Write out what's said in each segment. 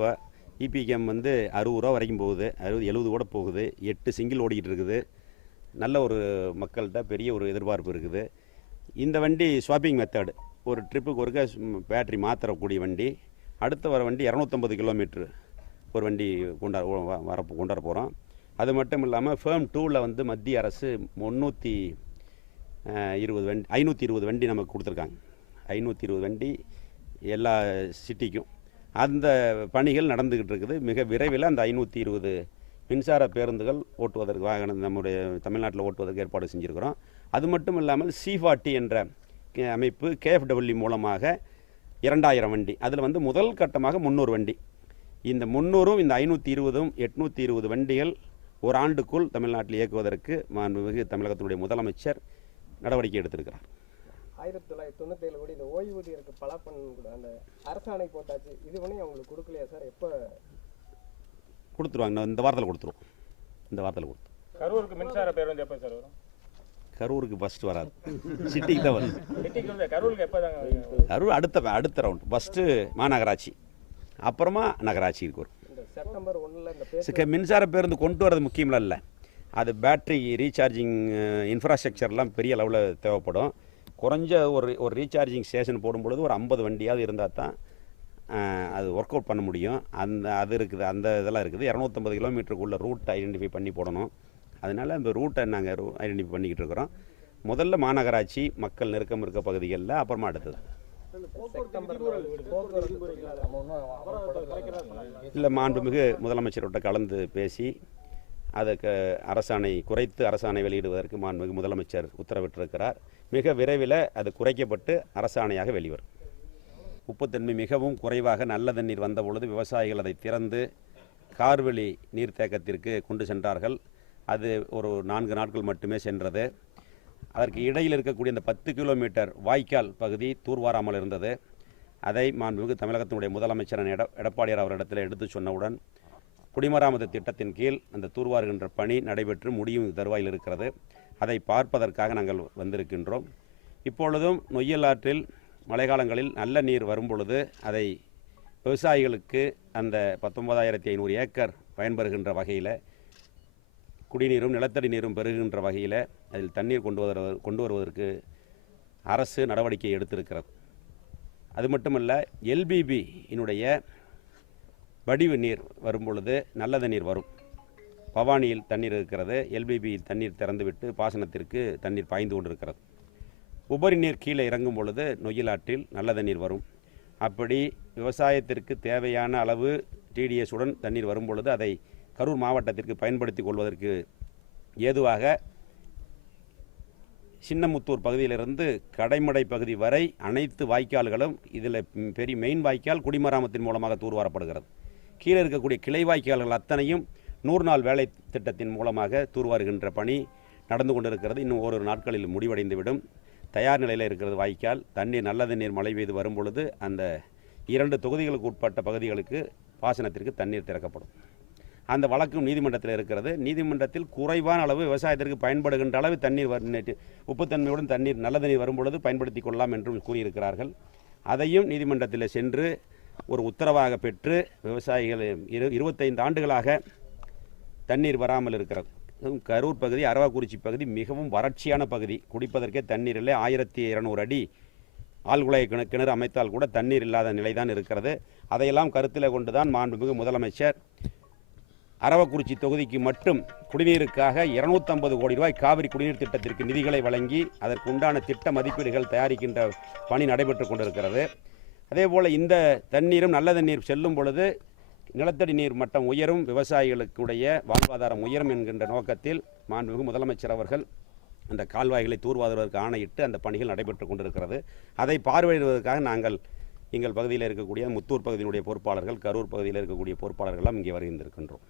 இப்போ இபிகேம் வந்து அறுபது ரூபா வரைக்கும் போகுது. அறுபது எழுபது கூட போகுது. எட்டு சிங்கிள் ஓடிக்கிட்டு இருக்குது. நல்ல ஒரு மக்கள்கிட்ட பெரிய ஒரு எதிர்பார்ப்பு இருக்குது. இந்த வண்டி ஸ்வாப்பிங் மெத்தடு ஒரு ட்ரிப்புக்கு ஒருக்க பேட்டரி மாற்றக்கூடிய வண்டி. அடுத்து வர வண்டி இரநூத்தம்பது கிலோமீட்ரு ஒரு வண்டி கொண்டா வ- வர கொண்டாட போகிறோம் அது மட்டும் இல்லாமல் ஃபேம் டூவில் வந்து மத்திய அரசு முந்நூற்றி இருபது வண்டி ஐநூற்றி இருபது வண்டி நமக்கு கொடுத்துருக்காங்க. ஐநூற்றி இருபது வண்டி எல்லா சிட்டிக்கும் அந்த பணிகள் நடந்துக்கிட்டு இருக்குது. மிக விரைவில் அந்த ஐநூற்றி இருபது மின்சார பேருந்துகள் ஓட்டுவதற்கு வாகனம் நம்முடைய தமிழ்நாட்டில் ஓட்டுவதற்கு ஏற்பாடு செஞ்சுருக்கிறோம். அது மட்டும் இல்லாமல் சி ஃபார்ட்டி என்ற கே- அமைப்பு கேஎஃப்டபிள்யூ மூலமாக இரண்டாயிரம் வண்டி அதில் வந்து முதல் கட்டமாக முந்நூறு வண்டி. இந்த முந்நூறும் இந்த ஐநூற்றி இருபதும் எட்நூற்றி இருபது வண்டிகள் ஒரு ஆண்டுக்குள் தமிழ்நாட்டில் இயக்குவதற்கு மாண்புமிகு தமிழகத்தினுடைய முதலமைச்சர் நடவடிக்கை எடுத்திருக்கிறார். ஆயிரத்தி தொள்ளாயிரத்தி தொண்ணூத்தி ஏழு கோடி இந்த ஓய்வூதியருக்கு பலப்பண் கூட அந்த அரசாணை போட்டாச்சு. இது பண்ணி அவங்களுக்கு கொடுக்கலையா சார்? எப்போ கொடுத்துருவாங்க. இந்த வாரத்தில் கொடுத்துருவோம் இந்த வாரத்தில் கொடுத்துருவோம் கரூருக்கு மின்சார பேருந்து எப்போ சார் வரும்? கரூருக்கு ஃபஸ்ட்டு வராது. சிட்டிக்கு தான் வரும். சிட்டிக்கு வந்து கரூருக்கு எப்போ? கரூர் அடுத்த அடுத்த ரவுண்ட் ஃபஸ்ட்டு மாநகராட்சி. அப்புறமா நகராட்சிக்கு வரும். செப்டம்பர் ஒன்றில் இந்த பேச்சு சிக்க மின்சார பேருந்து கொண்டு வரது முக்கியம்ல இல்லை. அது பேட்ரி ரீசார்ஜிங் இன்ஃப்ராஸ்ட்ரக்சர்லாம் பெரிய அளவில் தேவைப்படும். குறைஞ்ச ஒரு ஒரு ரீசார்ஜிங் ஸ்டேஷன் போடும் பொழுது ஒரு ஐம்பது வண்டியாவது இருந்தால் தான் அது ஒர்க் அவுட் பண்ண முடியும். அந்த அது இருக்குது அந்த இதெல்லாம் இருக்குது. இரநூத்தம்பது கிலோமீட்டருக்குள்ளே ரூட் ஐடென்டிஃபை பண்ணி போடணும். அதனால் அந்த ரூட்டை நாங்கள் ஐடென்டிஃபை பண்ணிக்கிட்டு இருக்கிறோம். முதல்ல மாநகராட்சி மக்கள் நெருக்கம் இருக்க பகுதிகளில் அப்புறமா அடுத்தது. இல்லை மாண்புமிகு முதலமைச்சர்கிட்ட கலந்து பேசி அதுக்கு அரசாணை குறைத்து அரசாணை வெளியிடுவதற்கு மாண்புமிகு முதலமைச்சர் உத்தரவிட்டிருக்கிறார். மிக விரைவில் அது குறைக்கப்பட்டு அரசாணையாக வெளிவரும். உப்புத்தன்மை மிகவும் குறைவாக நல்ல தண்ணீர் வந்த பொழுது விவசாயிகள் அதை திறந்து கார்வெளி நீர்த்தேக்கத்திற்கு கொண்டு சென்றார்கள். அது ஒரு நான்கு நாட்கள் மட்டுமே சென்றது. அதற்கு இடையில் இருக்கக்கூடிய இந்த பத்து கிலோமீட்டர் வாய்க்கால் பகுதி தூர்வாராமல் இருந்தது. அதை மாண்புமிகு தமிழகத்தினுடைய முதலமைச்சர் எட எடப்பாடியார் அவரிடத்தில் எடுத்து சொன்னவுடன் குடிமராமத்து திட்டத்தின் கீழ் அந்த தூர்வாருகின்ற பணி நடைபெற்று முடியும் தருவாயில் இருக்கிறது. அதை பார்ப்பதற்காக நாங்கள் வந்திருக்கின்றோம். இப்பொழுதும் நொய்யல் ஆற்றில் மழைக்காலங்களில் நல்ல நீர் வரும்பொழுது அதை விவசாயிகளுக்கு அந்த பத்தொன்பதாயிரத்தி ஐநூறு ஏக்கர் பயன்பெறுகின்ற வகையில் குடிநீரும் நிலத்தடி நீரும் பெருகுகின்ற வகையில் அதில் தண்ணீர் கொண்டு வர கொண்டு வருவதற்கு அரசு நடவடிக்கை எடுத்திருக்கிறது. அது மட்டுமல்ல எல்பிபி இனுடைய வடிவு நீர் வரும்பொழுது நல்ல தண்ணீர் வரும். பவானியில் தண்ணீர் இருக்கிறது எல்பிபி தண்ணீர் திறந்துவிட்டு பாசனத்திற்கு தண்ணீர் பாய்ந்து கொண்டிருக்கிறது. உபரி நீர் கீழே இறங்கும் பொழுது நொயிலாற்றில் நல்ல தண்ணீர் வரும். அப்படி விவசாயத்திற்கு தேவையான அளவு டிடிஎஸ் உடன் தண்ணீர் வரும் பொழுது அதை கரூர் மாவட்டத்திற்கு பயன்படுத்தி கொள்வதற்கு ஏதுவாக சின்னமுத்தூர் பகுதியிலிருந்து கடைமடை பகுதி வரை அனைத்து வாய்க்கால்களும் இதில் பெரிய மெயின் வாய்க்கால் குடிமராமத்தின் மூலமாக தூர்வாரப்படுகிறது. கீழே இருக்கக்கூடிய கிளை வாய்க்கால்கள் அத்தனையும் நூறு நாள் வேலை திட்டத்தின் மூலமாக தூர்வாருகின்ற பணி நடந்து கொண்டிருக்கிறது. இன்னும் ஓரிரு நாட்களில் முடிவடைந்துவிடும். தயார் நிலையில் இருக்கிறது வாய்க்கால். தண்ணீர் நல்ல தண்ணீர் மழை பெய்து வரும் பொழுது அந்த இரண்டு தொகுதிகளுக்கு உட்பட்ட பகுதிகளுக்கு பாசனத்திற்கு தண்ணீர் திறக்கப்படும். அந்த வழக்கும் நீதிமன்றத்தில் இருக்கிறது. நீதிமன்றத்தில் குறைவான அளவு விவசாயத்திற்கு பயன்படுகின்ற அளவு தண்ணீர் வரும் உப்புத்தன்மையுடன் தண்ணீர் நல்ல தண்ணீர் வரும் பொழுது பயன்படுத்தி கொள்ளலாம் என்றும் கூறியிருக்கிறார்கள். அதையும் நீதிமன்றத்தில் சென்று ஒரு உத்தரவாக பெற்று விவசாயிகள் இரு இருபத்தைந்து ஆண்டுகளாக தண்ணீர் வராமல் இருக்கிறது. கரூர் பகுதி அரவாக்குறிச்சி பகுதி மிகவும் வறட்சியான பகுதி. குடிப்பதற்கே தண்ணீர் இல்லை. ஆயிரத்தி இருநூறு அடி ஆழ்குழாய் கிண கிணறு அமைத்தால் கூட தண்ணீர் இல்லாத நிலைதான் இருக்கிறது. அதையெல்லாம் கருத்தில் கொண்டு தான் மாண்புமிகு முதலமைச்சர் அரவக்குறிச்சி தொகுதிக்கு மட்டும் குடிநீருக்காக இருநூத்தம்பது கோடி ரூபாய் காவிரி குடிநீர் திட்டத்திற்கு நிதிகளை வழங்கி அதற்கு உண்டான திட்ட மதிப்பீடுகள் தயாரிக்கின்ற பணி நடைபெற்று கொண்டிருக்கிறது. அதேபோல் இந்த தண்ணீரும் நல்ல தண்ணீர் செல்லும் பொழுது நிலத்தடி நீர் மட்டம் உயரும் விவசாயிகளுக்குடைய வாழ்வாதாரம் உயரும் என்கின்ற நோக்கத்தில் மாண்புமிகு முதலமைச்சர் அவர்கள் அந்த கால்வாய்களை தூர்வாருவதற்கு ஆணையிட்டு அந்த பணிகள் நடைபெற்று கொண்டிருக்கிறது. அதை பார்வையிடுவதற்காக நாங்கள் எங்கள் பகுதியில் இருக்கக்கூடிய முத்தூர் பகுதியினுடைய பொறுப்பாளர்கள் கரூர் பகுதியில் இருக்கக்கூடிய பொறுப்பாளர்கள்லாம் இங்கே வருகின்றிருக்கின்றோம்.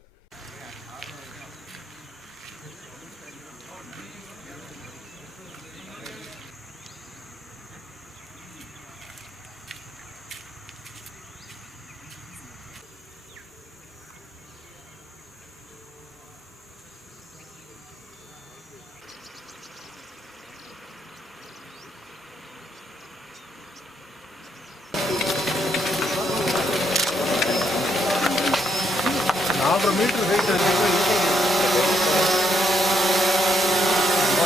நாலரை மீட்டர் ஹைட்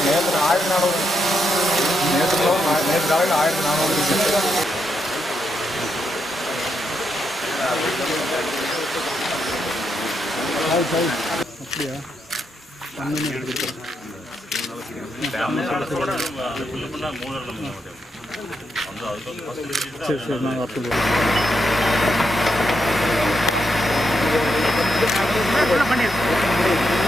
நேற்று ஆயிரத்தி நானூறு. நேற்று நேற்று காலையில் ஆயிரத்தி நானூறு சரி சரி நான் பண்ணிருக்கோம்.